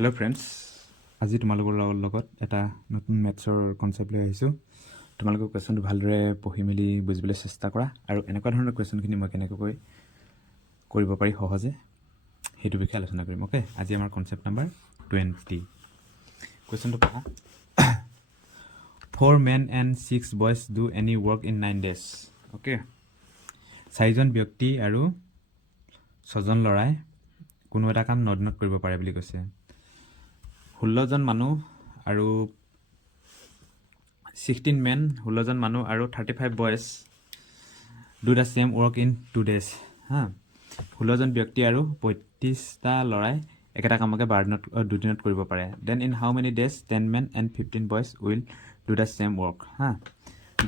Hello' friends, আজি তোমালোকৰ লগত এটা নতুন মেথছৰ কনচেপ্ট লৈ আহিছোঁ। তোমালোকৰ কুৱেশ্যনটো ভালদৰে পঢ়ি মেলি বুজিবলৈ চেষ্টা কৰা, আৰু এনেকুৱা ধৰণৰ কুৱেশ্যনখিনি মই কেনেকৈ কৰিব পাৰি সহজে সেইটো বিষয়ে আলোচনা কৰিম। অ'কে, আজি আমাৰ কনচেপ্ট নাম্বাৰ 20। কুৱেশ্যনটো পঢ়া। 4 men and 6 boys do any work in 9 days. Okay, 4জন ব্যক্তি আৰু 6জন ল'ৰাই কোনো এটা কাম 9 দিনত কৰিব পাৰে বুলি কৈছে। 16জন মানুহ আৰু 16 men, 16জন মানুহ আৰু 35 boys do the same work in 2 days. হা, 16জন ব্যক্তি আৰু 35টা ল'ৰাই একেটা কামকে 2 দিনত কৰিব পাৰে। Then in how many days 10 men and 15 boys will do the same work? হা,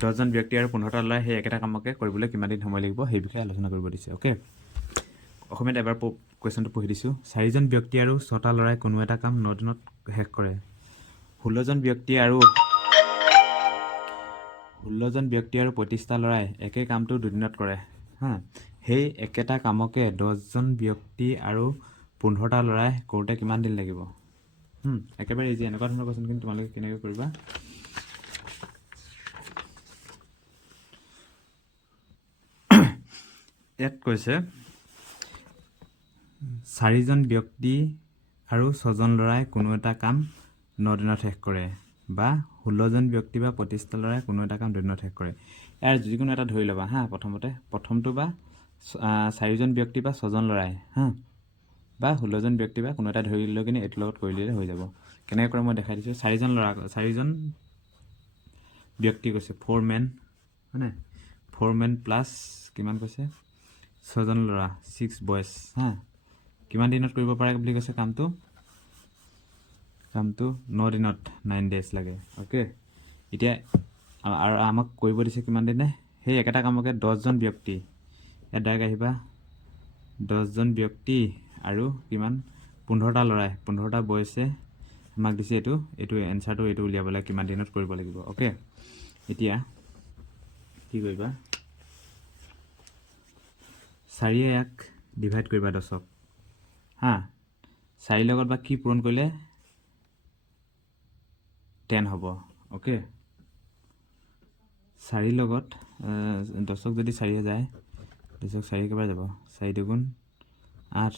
10জন ব্যক্তি আৰু 15টা ল'ৰাই সেই একেটা কামকে কৰিবলৈ কিমান দিন সময় লাগিব সেই বিষয়ে আলোচনা কৰিব দিছে। অ'কে, অসমীয়াত এবাৰ কুৱেশ্যনটো পঢ়ি দিছোঁ। 4জন ব্যক্তি আৰু 6টা ল'ৰাই কোনো এটা কাম 9 দিনত শেষ কৰে। 16জন ব্যক্তি আৰু 35টা ল'ৰাই একে কামটো 2 দিনত কৰে। হা, সেই একেটা কামকে 10জন ব্যক্তি আৰু 15টা ল'ৰাই কৰোঁতে কিমান দিন লাগিব? একেবাৰে ইজি। এনেকুৱা ধৰণৰ কুৱেশ্যনখিনি তোমালোকে কেনেকৈ কৰিবা? ইয়াত কৈছে 4জন ব্যক্তি আৰু 6জন ল'ৰাই কোনো এটা কাম 9 দিনত শেষ কৰে, বা 16জন ব্যক্তি বা 35টা ল'ৰাই কোনো এটা কাম 2 দিনত শেষ কৰে। ইয়াৰ যিকোনো এটা ধৰি ল'বা। হা, প্ৰথমটো বা 4জন ব্যক্তি বা 6জন ল'ৰাই, হা, বা 16জন ব্যক্তি বা কোনো এটা ধৰি লৈ কিনে এইটোৰ লগত কৰি দিলে হৈ যাব। কেনেকৈ কৰে মই দেখাই দিছোঁ। 4জন ব্যক্তি কৈছে 4 men, হয়নে? 4 men প্লাছ কিমান কৈছে 6জন ল'ৰা 6 boys। হা, কিমান দিনত কৰিব পাৰে বুলি কৈছে? কামটো 9 দিনত 9 days লাগে। অ'কে, এতিয়া আৰু আমাক কৰিব দিছে কিমান দিনে? সেই একেটা কামকে 10জন ব্যক্তি, ইয়াত ডাইৰেক্ট আহিবা 10জন ব্যক্তি আৰু কিমান 15টা ল'ৰাই 15টা বয়ছে আমাক দিছে এইটো এনচাৰটো এইটো উলিয়াবলৈ কিমান দিনত কৰিব লাগিব। অ'কে, এতিয়া কি কৰিবা? 4য়ে ইয়াক ডিভাইড কৰিবা 10ক। হা, 4 লগত বা কি পূৰণ কৰিলে 10 হ'ব। অ'কে, 4 লগত 10ক যদি 4 যায় 10ক 4 একেবাৰে যাব। 4 দুগুণ 8,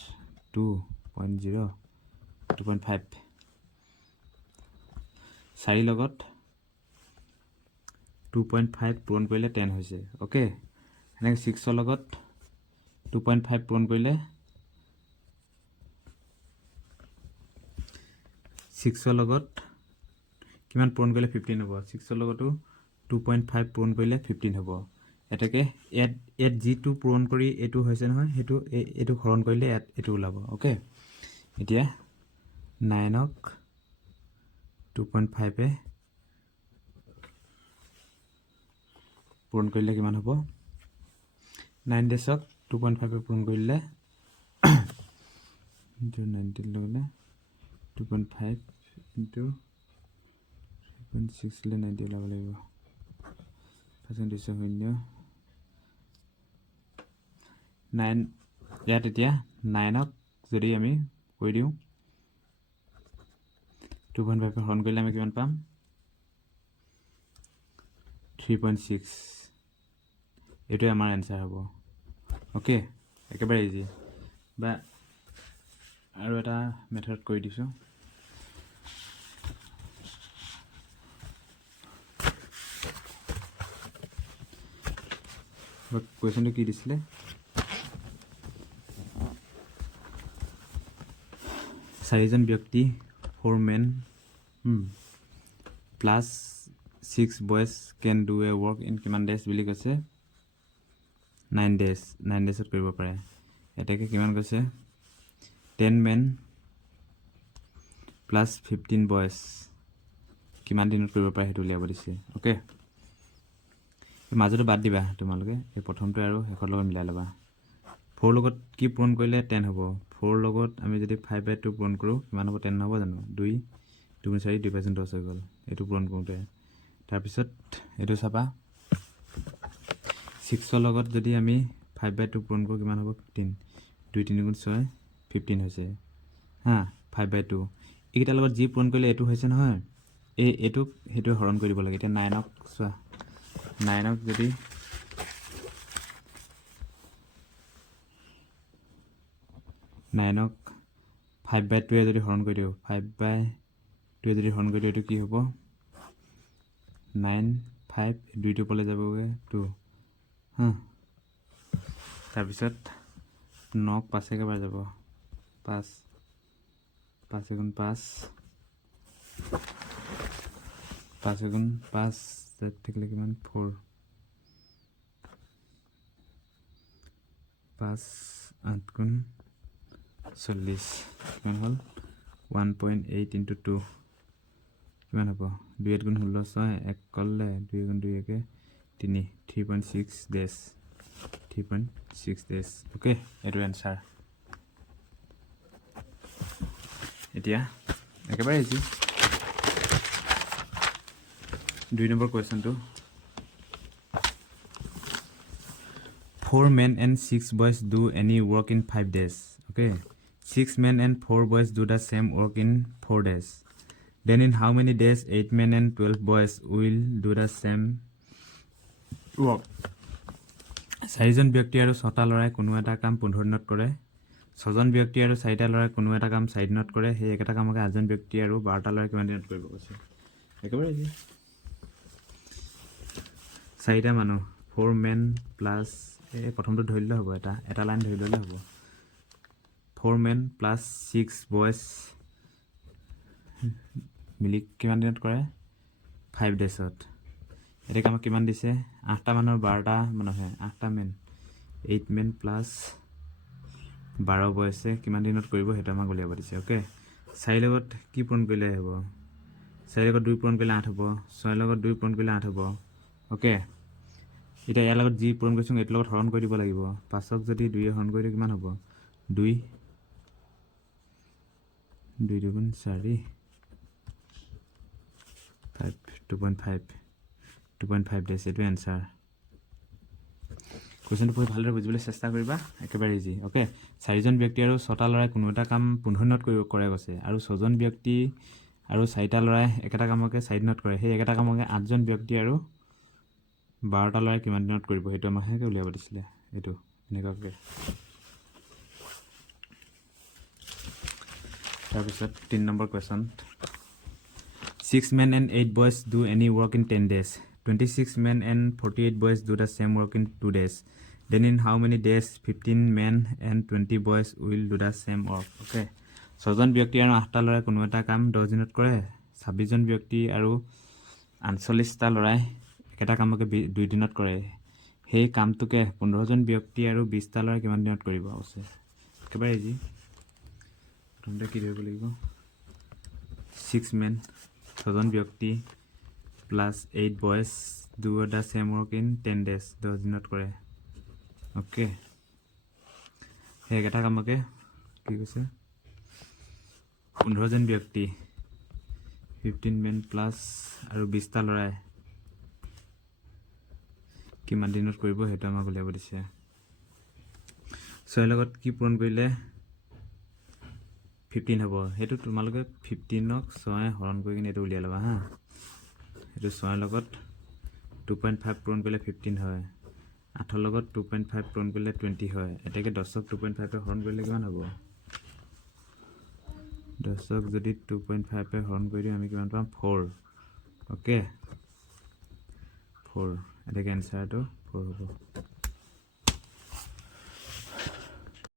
2.0, 2.5। 4 লগত 2.5 পূৰণ কৰিলে 10 হৈছে। অ'কে, সেনেকৈ 6ৰ লগত 2.5 পূৰণ কৰিলে 6ৰ লগত কিমান পূৰণ কৰিলে 15 হ'ব। 6ৰ লগতো 2.5 পূৰণ কৰিলে 15 হ'ব। এতেকে ইয়াত যিটো পূৰণ কৰি এইটো হৈছে নহয়, এইটো হৰণ কৰিলে ইয়াত এইটো ওলাব। অ'কে, এতিয়া 9ক 2.5এ পূৰণ কৰিলে কিমান হ'ব? 9 daysক 2.5এ পূৰণ কৰিলে 90 লগালে 2.5 ইনটু 3.6 লৈ 90 ওলাব লাগিব। 0.9 ইয়াত এতিয়া 9ক যদি আমি কৰি দিওঁ 2.5 হৰণ কৰিলে আমি কিমান পাম? 3.6। এইটোৱে আমাৰ এনচাৰ হ'ব। অ'কে, একেবাৰে ইজি। বা আৰু এটা মেথড কৰি দিছোঁ। কুৱেশ্যনটো কি দিছিলে? 4জন ব্যক্তি 4 men plus 6 boys can do a work in কিমান ডেজ বুলি কৈছে? 9 days। 9 daysত কৰিব পাৰে। এতেকে কিমান কৈছে? 10 men প্লাছ 15 boys কিমান দিনত কৰিব পাৰে সেইটো উলিয়াব দিছে। অ'কে, মাজতো বাদ দিবা তোমালোকে। এই প্ৰথমটো আৰু শেষৰ লগত মিলাই ল'বা। 4 লগত কি পূৰণ কৰিলে 10 হ'ব? 4 লগত আমি যদি 5/2 পূৰণ কৰোঁ কিমান হ'ব? 10 নহ'ব জানো? 2 2 4 2/10 হৈ গ'ল এইটো পূৰণ কৰোঁতে। তাৰপিছত এইটো চাবা, 6ৰ লগত যদি আমি 5/2 পূৰণ কৰোঁ কিমান হ'ব? 15। 2 3 গুণ 6, 15 হৈছে। হা, 5/2 এইকেইটাৰ লগত যি পূৰণ কৰিলে এইটো হৈছে নহয়, এইটোক সেইটো হৰণ কৰিব লাগে। এতিয়া 9ক চোৱা, 9ক যদি 5/2 যদি হৰণ কৰি দিওঁ, 5/2 যদি হৰণ কৰি দিওঁ, এইটো কি হ'ব? 9, 5 2টো পলে যাবগৈ 2 হা। তাৰপিছত 9ক 5 একেবাৰে যাব, 5 5 × 5 5 × 5 থাকিলে কিমান? 4 5 8 × 40 কিমান হ'ল? 1.8 × 2 কিমান হ'ব? 2 8 × 16 6 1 ক'লে 2 × 2 1 3 3.6 ডেছ 3.6 ডেছ। অ'কে, এইটো এনচাৰ। এতিয়া একেবাৰে easy 2 number কুৱেশ্যনটো। 4 men and 6 boys do any work in 5 days. Okay, 6 men and 4 boys do the same work in 4 days. Then in how many days 8 men and 12 boys will do the same work? 4জন ব্যক্তি আৰু 6টা ল'ৰাই কোনো এটা কাম 15 দিনত কৰে। 6জন ব্যক্তি আৰু 4টা ল'ৰাই কোনো এটা কাম 4 দিনত কৰে। সেই একেটা কামকে 8জন ব্যক্তি আৰু 12টা ল'ৰাই কিমান দিনত কৰিব কৈছে? একেবাৰে ইজি। 4টা মানুহ 4 men প্লাছ প্ৰথমটো ধৰি ল'লে হ'ব, এটা লাইন ধৰি ল'লে হ'ব। 4 men প্লাছ 6 boys মিলি কিমান দিনত কৰে? 5 ডেজত। এতিয়া আমাক কিমান দিছে? 8টা মানুহৰ 12টা মানুহে 8টা মেন 8 men প্লাছ 12 বয়ছে কিমান দিনত কৰিব সেইটো আমাক উলিয়াব দিছে। অ'কে, 4 লগত কি পূৰণ কৰিলে হ'ব? 4 লগত 2 পূৰণ কৰিলে 8 হ'ব, 6 লগত 2 পূৰণ কৰিলে 8 হ'ব। অ'কে, এতিয়া ইয়াৰ লগত যি পূৰণ কৰিছোঁ এইটোৰ লগত হৰণ কৰি দিব লাগিব। 5ক যদি 2 হৰণ কৰি দিওঁ কিমান হ'ব? 2 2 2 গুণ 4 5 2.5 ডেছ। এইটো এনচাৰ। কুৱেশ্যনটো পঢ়ি ভালদৰে বুজিবলৈ চেষ্টা কৰিবা, একেবাৰে ইজি। অ'কে, 4জন ব্যক্তি আৰু 6টা ল'ৰাই কোনো এটা কাম 15 দিনত কৰে কৈছে, আৰু 6জন ব্যক্তি আৰু 4টা ল'ৰাই একেটা কামকে 4 দিনত কৰে। সেই একেটা কামকে 8জন ব্যক্তি আৰু 12টা ল'ৰাই কিমান দিনত কৰিব সেইটো আমাকহে উলিয়াব দিছিলে। এইটো এনেকুৱাকৈ। তাৰপিছত 3 number question. 6 men and 8 boys do any work in 10 days. 26 men and 48 boys do the same work in 2 days. Then in how many days 15 men and 20 boys will do the same work? Okay, 6জন ব্যক্তি আৰু 8টা ল'ৰাই কোনো এটা কাম 10 দিনত কৰে। 26জন ব্যক্তি আৰু 48টা ল'ৰাই একেটা কামকে 2 দিনত কৰে। সেই কামটোকে 15জন ব্যক্তি আৰু 20টা ল'ৰাই কিমান দিনত কৰিব আছে? একেবাৰে ইজি। প্ৰথমতে কি ধৰিব লাগিব? 6 men 6জন ব্যক্তি plus 8 boys do the same work in 10 days 10 দিনত কৰে। অ'কে, সেই একেটা কামকে কি কৈছে? 15জন ব্যক্তি 15 men প্লাছ আৰু 20টা ল'ৰাই কিমান দিনত কৰিব সেইটো আমাক উলিয়াব দিছে। 6 লগত কি পূৰণ কৰিলে 15 হ'ব? সেইটো তোমালোকে 15ক 6 হৰণ কৰি কিনে এইটো উলিয়াই ল'বা হা। সেইটো 6 লগত 2.5 পূৰণ কৰিলে 15 হয়, 8ৰ লগত 2.5 পূৰণ কৰিলে 20 হয়। এতেকে 10ক 2.5 হৰণ কৰিলে কিমান হ'ব? 10ক যদি 2.5 হৰণ কৰি দিওঁ আমি কিমান পাম? 4। অ'কে, 4। এতেকে এনচাৰটো 4 হ'ব।